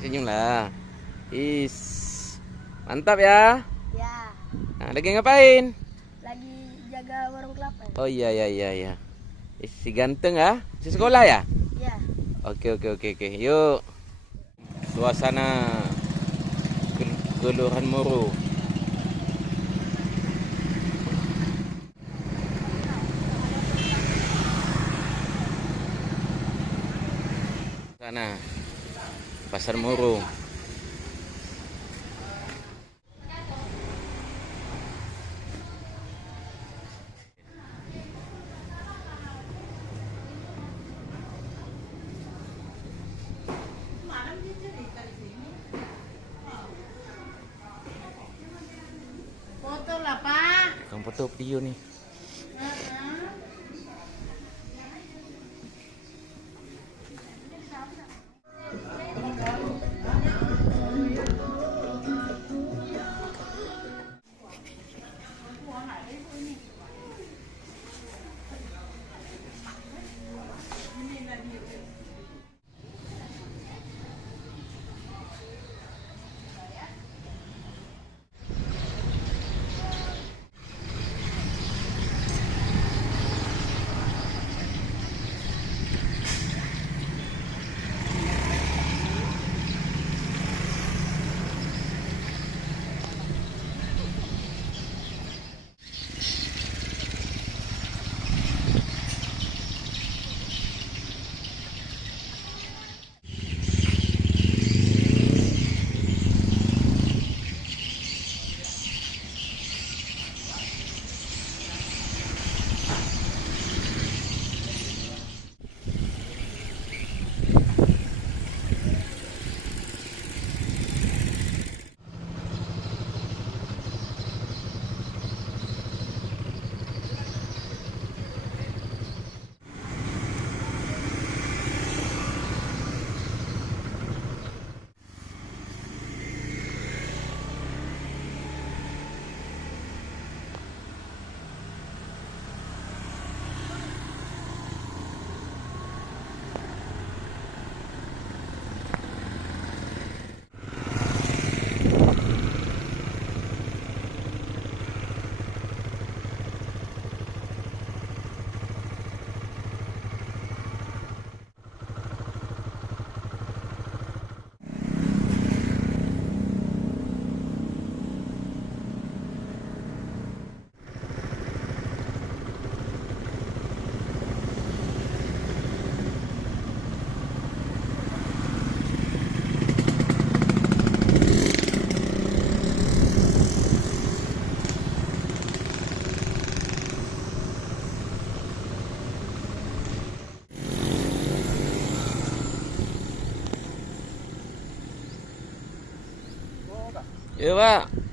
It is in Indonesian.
Senyumlah. Is. Mantap ya. Ya, Nah, lagi ngapain? lagi jaga warung kelapa. Oh iya iya iya iya. Si ganteng ya? Si sekolah ya? Ya, Oke oke oke oke. Yuk. Suasana Kelurahan Moro. Sana Pasar Moro. foto lah Pak. Kamu foto video nih. Yuk Pak.